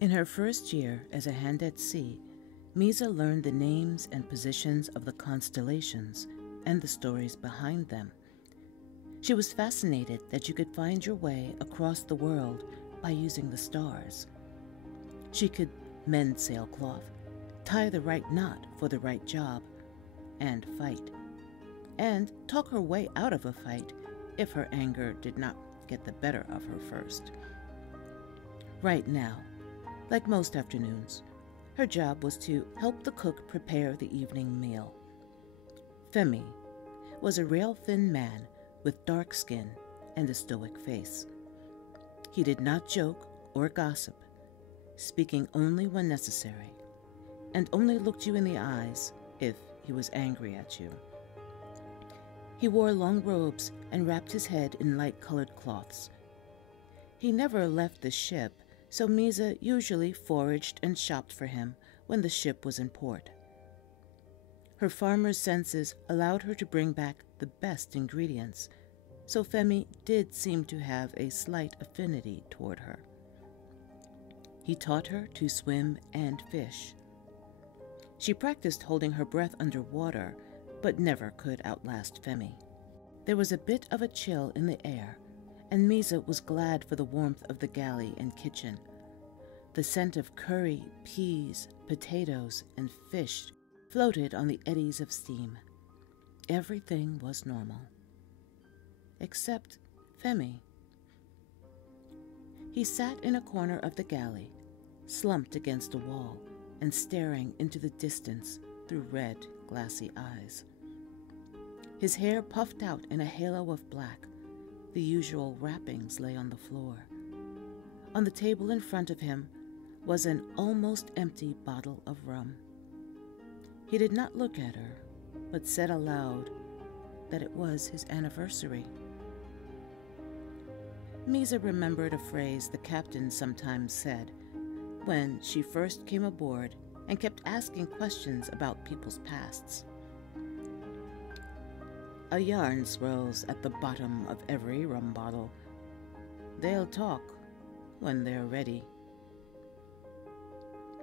In her first year as a hand at sea, Misa learned the names and positions of the constellations and the stories behind them. She was fascinated that you could find your way across the world by using the stars. She could mend sailcloth, tie the right knot for the right job, and fight. And talk her way out of a fight if her anger did not get the better of her first. Right now, like most afternoons, her job was to help the cook prepare the evening meal. Femi was a rail-thin man with dark skin and a stoic face. He did not joke or gossip, speaking only when necessary, and only looked you in the eyes if he was angry at you. He wore long robes and wrapped his head in light-colored cloths. He never left the ship, so Misa usually foraged and shopped for him when the ship was in port. Her farmer's senses allowed her to bring back the best ingredients, so Femi did seem to have a slight affinity toward her. He taught her to swim and fish. She practiced holding her breath underwater, but never could outlast Femi. There was a bit of a chill in the air, and Misa was glad for the warmth of the galley and kitchen. The scent of curry, peas, potatoes, and fish floated on the eddies of steam. Everything was normal. Except Femi. He sat in a corner of the galley, slumped against a wall and staring into the distance through red, glassy eyes. His hair puffed out in a halo of black. The usual wrappings lay on the floor. On the table in front of him was an almost empty bottle of rum. He did not look at her, but said aloud that it was his anniversary. Misa remembered a phrase the captain sometimes said when she first came aboard and kept asking questions about people's pasts. A yarn swirls at the bottom of every rum bottle. They'll talk when they're ready.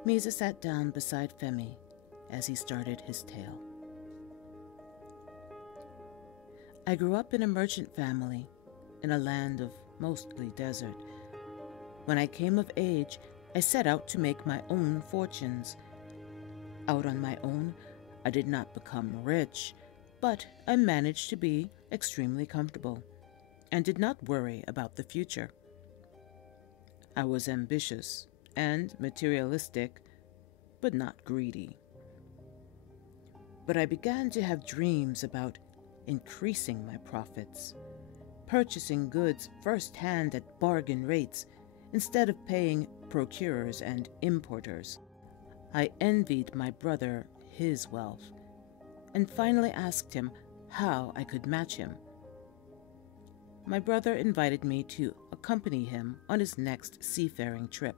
Misa sat down beside Femi as he started his tale. I grew up in a merchant family in a land of mostly desert. When I came of age, I set out to make my own fortunes. Out on my own, I did not become rich, but I managed to be extremely comfortable and did not worry about the future. I was ambitious and materialistic, but not greedy. But I began to have dreams about increasing my profits, purchasing goods first-hand at bargain rates instead of paying procurers and importers. I envied my brother his wealth, and finally asked him how I could match him. My brother invited me to accompany him on his next seafaring trip.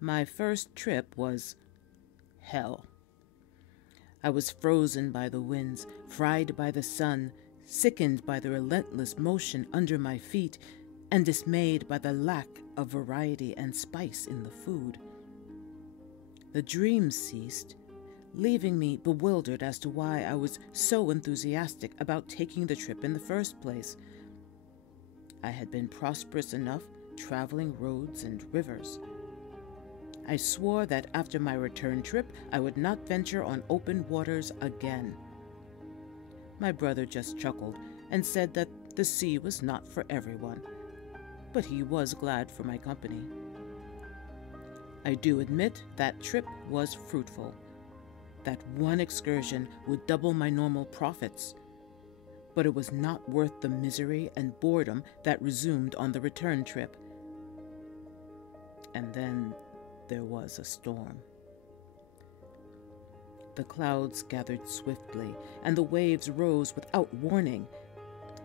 My first trip was hell. I was frozen by the winds, fried by the sun, sickened by the relentless motion under my feet, and dismayed by the lack of variety and spice in the food. The dreams ceased, leaving me bewildered as to why I was so enthusiastic about taking the trip in the first place. I had been prosperous enough traveling roads and rivers. I swore that after my return trip, I would not venture on open waters again. My brother just chuckled and said that the sea was not for everyone, but he was glad for my company. I do admit that trip was fruitful. That one excursion would double my normal profits, but it was not worth the misery and boredom that resumed on the return trip. And then there was a storm. The clouds gathered swiftly, and the waves rose without warning.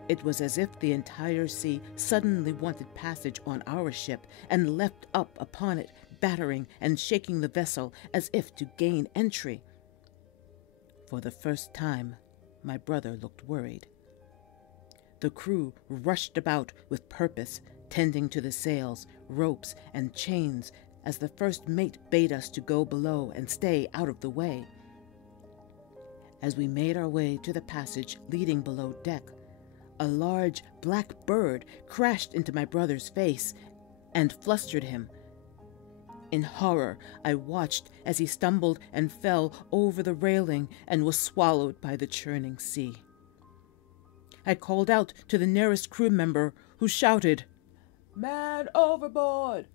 It was as if the entire sea suddenly wanted passage on our ship and leapt up upon it, battering and shaking the vessel as if to gain entry. For the first time, my brother looked worried. The crew rushed about with purpose, tending to the sails, ropes, and chains as the first mate bade us to go below and stay out of the way. As we made our way to the passage leading below deck, a large black bird crashed into my brother's face and flustered him. In horror, I watched as he stumbled and fell over the railing and was swallowed by the churning sea. I called out to the nearest crew member, who shouted, "Man overboard!"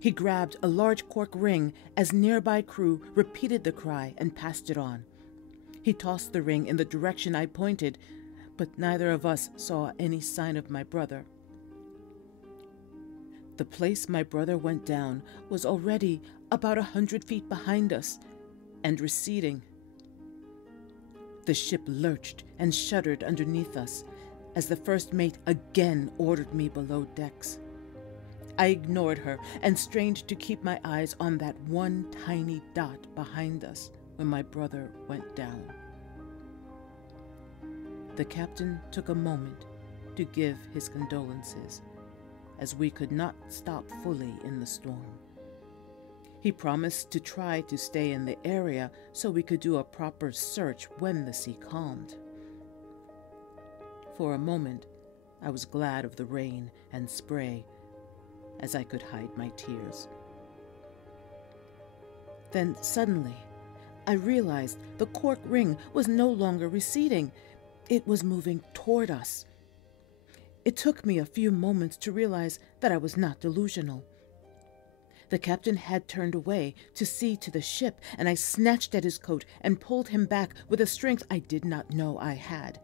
He grabbed a large cork ring as nearby crew repeated the cry and passed it on. He tossed the ring in the direction I pointed, but neither of us saw any sign of my brother. The place my brother went down was already about 100 feet behind us and receding. The ship lurched and shuddered underneath us as the first mate again ordered me below decks. I ignored her and strained to keep my eyes on that one tiny dot behind us when my brother went down. The captain took a moment to give his condolences, as we could not stop fully in the storm. He promised to try to stay in the area so we could do a proper search when the sea calmed. For a moment, I was glad of the rain and spray, as I could hide my tears. Then suddenly, I realized the cork ring was no longer receding. It was moving toward us. It took me a few moments to realize that I was not delusional. The captain had turned away to see to the ship, and I snatched at his coat and pulled him back with a strength I did not know I had.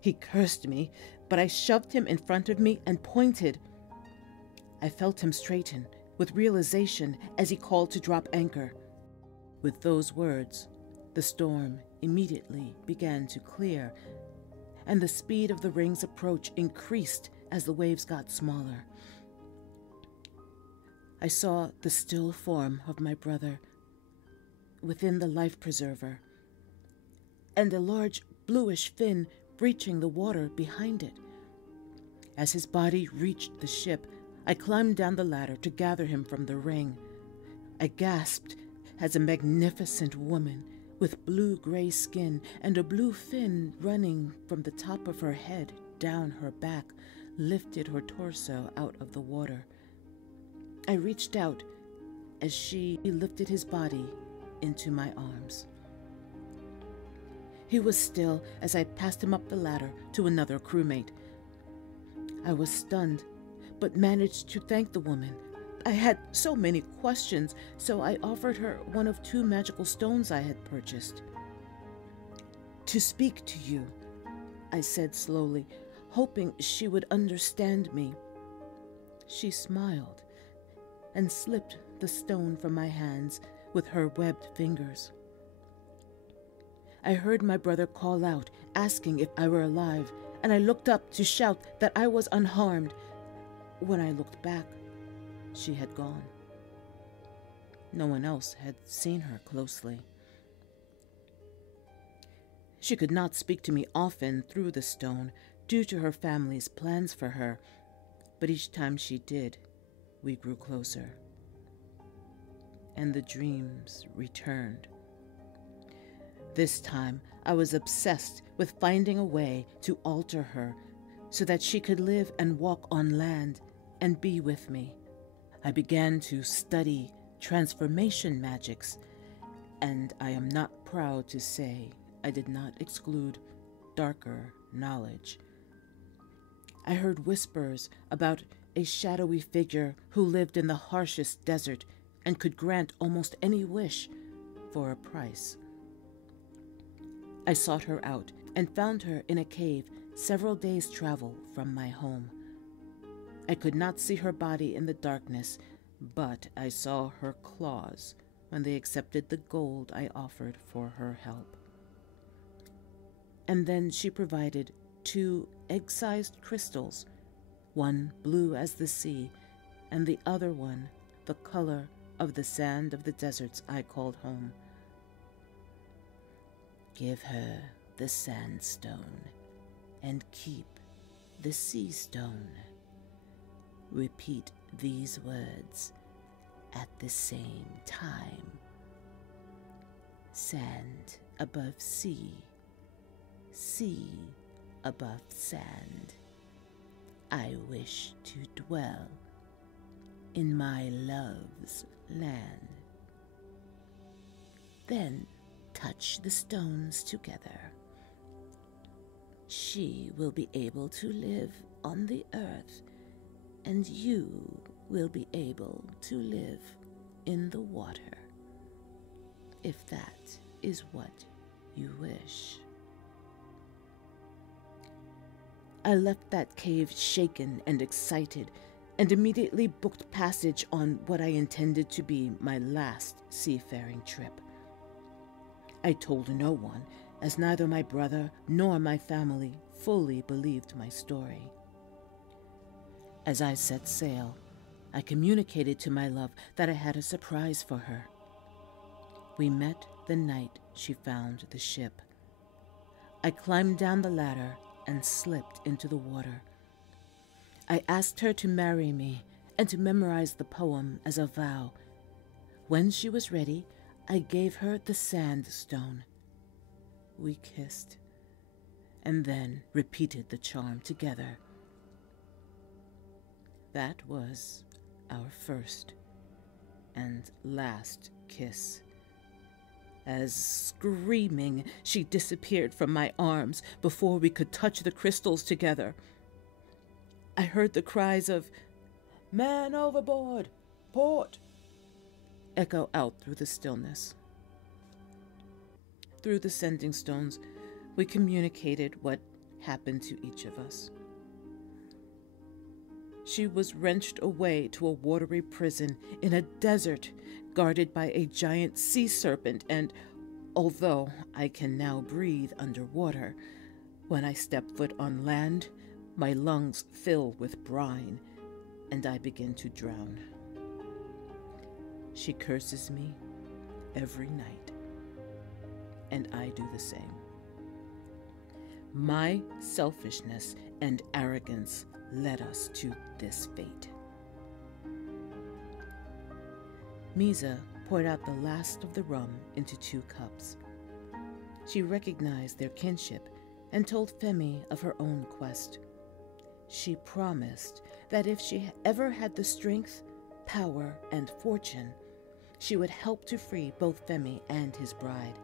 He cursed me, but I shoved him in front of me and pointed. I felt him straighten with realization as he called to drop anchor. With those words, the storm immediately began to clear, and the speed of the ring's approach increased as the waves got smaller. I saw the still form of my brother within the life preserver, and a large bluish fin breaching the water behind it. As his body reached the ship, I climbed down the ladder to gather him from the ring. I gasped as a magnificent woman with blue-gray skin and a blue fin running from the top of her head down her back lifted her torso out of the water. I reached out as she lifted his body into my arms. He was still as I passed him up the ladder to another crewmate. I was stunned, but managed to thank the woman. I had so many questions, so I offered her one of 2 magical stones I had purchased. "To speak to you," I said slowly, hoping she would understand me. She smiled and slipped the stone from my hands with her webbed fingers. I heard my brother call out, asking if I were alive, and I looked up to shout that I was unharmed. When I looked back, she had gone. No one else had seen her closely. She could not speak to me often through the stone due to her family's plans for her, but each time she did, we grew closer. And the dreams returned. This time, I was obsessed with finding a way to alter her so that she could live and walk on land and be with me. I began to study transformation magics, and I am not proud to say I did not exclude darker knowledge. I heard whispers about a shadowy figure who lived in the harshest desert and could grant almost any wish for a price. I sought her out and found her in a cave several days' travel from my home. I could not see her body in the darkness, but I saw her claws when they accepted the gold I offered for her help. And then she provided 2 egg-sized crystals, one blue as the sea, and the other one the color of the sand of the deserts I called home. "Give her the sandstone and keep the sea stone," repeat these words at the same time. Sand above sea, sea above sand. I wish to dwell in my love's land. Then touch the stones together. She will be able to live on the earth, and you will be able to live in the water, if that is what you wish. I left that cave shaken and excited, and immediately booked passage on what I intended to be my last seafaring trip. I told no one, as neither my brother nor my family fully believed my story. As I set sail, I communicated to my love that I had a surprise for her. We met the night she found the ship. I climbed down the ladder and slipped into the water. I asked her to marry me and to memorize the poem as a vow. When she was ready, I gave her the sandstone. We kissed, and then repeated the charm together. That was our first and last kiss. As screaming, she disappeared from my arms before we could touch the crystals together. I heard the cries of, "Man overboard! Port!" echo out through the stillness. Through the sending stones, we communicated what happened to each of us. She was wrenched away to a watery prison in a desert guarded by a giant sea serpent, and although I can now breathe underwater, when I step foot on land, my lungs fill with brine, and I begin to drown. She curses me every night, and I do the same. My selfishness and arrogance led us to this fate. Misa poured out the last of the rum into 2 cups. She recognized their kinship and told Femi of her own quest. She promised that if she ever had the strength, power, and fortune, she would help to free both Femi and his bride.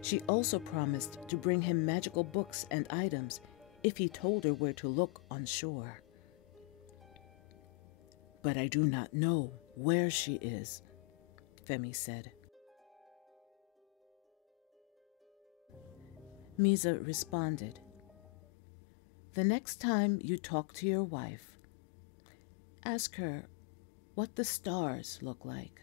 She also promised to bring him magical books and items if he told her where to look on shore. "But I do not know where she is," Femi said. Misa responded, "The next time you talk to your wife, ask her what the stars look like."